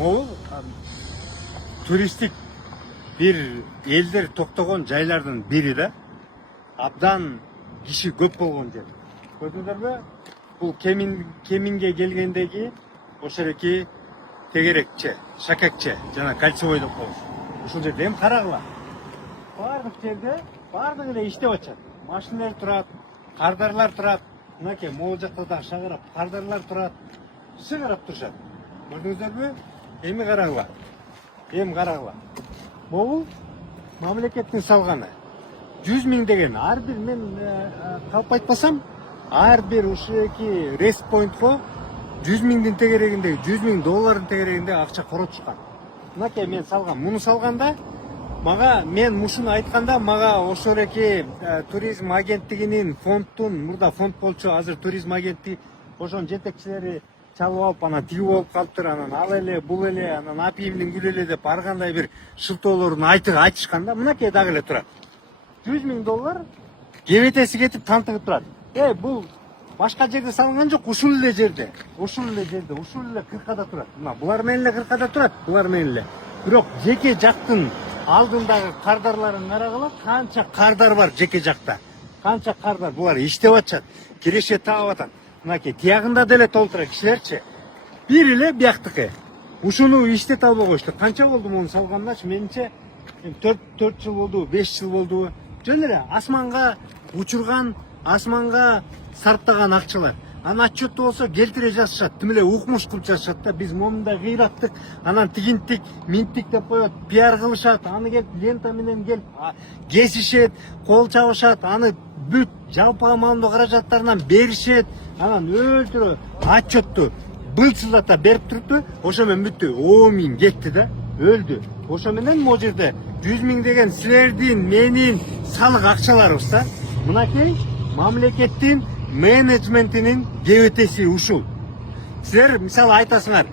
могул туристтик бир элдер токтогон жайлардын бири да. Абдан киши көп болгон жер. Көрдүңөрбү? Бул Кеминге келгендеги ошереки тегерекче, шакекче жана кольцевой деп коебуз. Ушул жерде эми карагыла. Бардык жерде бардыгы эле иштеп атышат. Машиналар турат, кардарлар турат. Мынакей могул жакта да шагырап кардарлар турат. Все карап турушат. Көрдүңүздөрбү? Эми карагыла. Могул мамлекеттин салганы 100 миң деген ар бир мен калп айтпасам, ар бир ушеки рейс поинтко 100 миңдин тегерегинде, 100 миң доллардын тегерегинде акча коротушкан. Мынакей мен салгам. Муну салганда мага мен мушуну айтканда мага ошореки туризм агенттигинин фондтун, мурда фонд болчу, азыр туризм агенттиги ошонун жетекчилери чалып алып, анан тиги болуп калыптыр, анан ал эле, бул эле, анан апийимдин гүлү эле деп ар кандай бир шылтоолорун айтышканда мынакей дагы эле турат. 100 миң доллар кебетеси кетип тантыгып турат. Бул башка жерде салынган жок, ушул эле жерде, ушул эле кыркада турат. Мына булар менен эле кыркада турат, булар менен эле. Бирок жеке жактын алдындагы кардарларын карагыла, канча кардар бар жеке жакта. Канча кардар, булар иштеп атышат, киреше таап атат. Мынакей тиягында деле толтура кишилерчи. Бир эле бияктыкы. Ушуну иштете албай коюшту. Канча болду муну салгандачы? Менимче 4 жыл болду, 5 жыл болду. Жөн эле асманга учурган, асманга сарптаган акчалар. Анан отчетто болсо келтире жазышат, тим эле укмуш кылып жазышат да, биз момундай кыйраттык, анан тигинтик, минттик деп коет, пиар кылышат, аны келип лента менен келип кесишет, кол чабышат, аны бүт жалпы амалдоо каражаттарынан беришет, анан өлтүрө отчетту былчылдата берип турупту, ошо менен бүттү, 10 миң кетти да, өлдү. Ошо менен могу жерде 100 миң деген силердин, менин салык акчаларыбыз да. Мынакей мамлекеттин менеджментинин кебетеси ушул. Силер мисалы айтасыңар,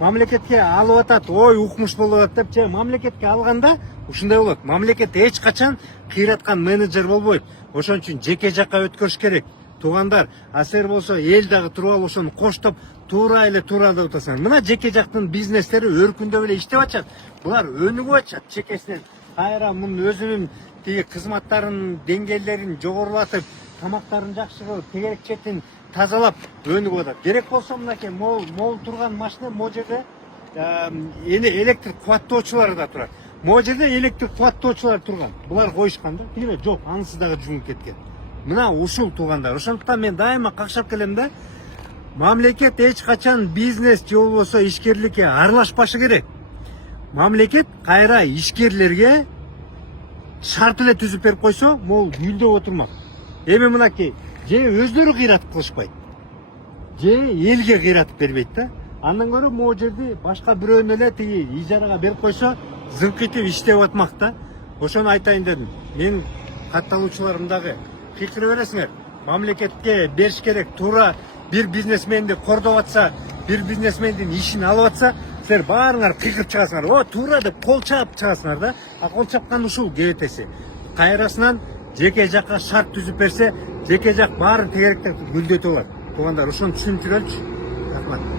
мамлекетке алып атат, ой укмуш болуп атат деп, же мамлекетке алганда ушундай болот. Мамлекет эч качан кыйраткан менеджер болбойт. Ошон үчүн жеке жакка өткөрүш керек. Туугандар, а силер болсо эл дагы туруп ошону коштоп туура деп атасыңар. Мына жеке жактын бизнестери өркүндөп эле иштеп атышат. Булар өнүгүп атышат чекесинен. Кайра мунун өзүнүн тиги кызматтарын деңгээлдерин жогорулатып, тамактарын жакшы кылып, тегерекчетин тазалап өнүгүп атат. Керек болсо мынакей мол турган машина могу жерде электр кубаттоочулары да турат. Могу жерде электр кубаттоочулар турган. Булар коюшкан да. Тигине жок, анысы дагы жумуп кеткен. Мына ушул туугандар. Ошондуктан мен дайыма какшап келем да. Мамлекет эч качан бизнес же болбосо ишкерликке аралашпашы керек. Мамлекет кайра ишкерлерге шарт эле түзүп берип койсо, могул гүлдөп отурмак. Эми мынакей, же өздөрү кыйратып кылышпайт, же элге кыйратып бербейт да. Андан көрө могу жерди башка бирөөнү эле тиги ижарага берип койсо, зыңкытып иштеп атмак да. Ошону айтайын дедим. Мен катталуучуларым дагы фикир бересиңер. Мамлекетке бериш керек. Туура бир бизнесменди кордоп атса, бир бизнесмендин ишин алып атса, силер баарыңар кыйкырып чыгасыңар. О, туура деп кол чаап чыгасыңар да. А кол чапкан ушул кебетеси. Кайрасынан жеке жакка шарт түзүп берсе, жеке жак баарын тегеректеп гүлдөтүп алат. Туугандар, ошону түшүндүрөлчү. Рахмат.